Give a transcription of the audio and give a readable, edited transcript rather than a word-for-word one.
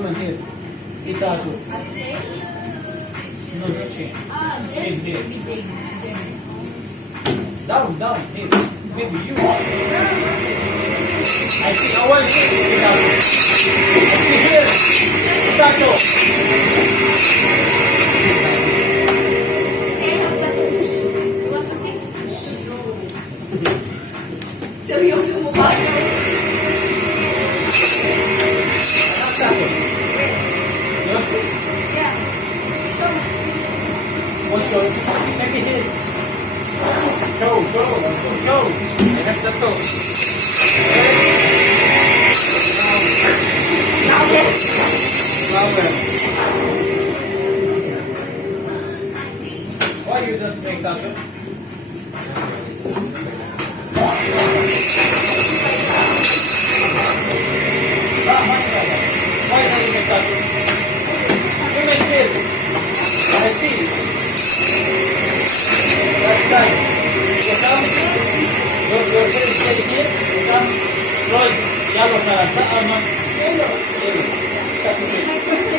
Woman here. Sit also. No, don't change. Change there. Down, down, here. Maybe you. I see our here. I see here. Potato. Seryoso mo ba? What's yours? Check it in. Show. I have the toe. Flower. Why you don't make that? Why don't you make that? You make this. I see. That's time. You come. Your head is stay here. You come. Close. Yellow color. Yellow.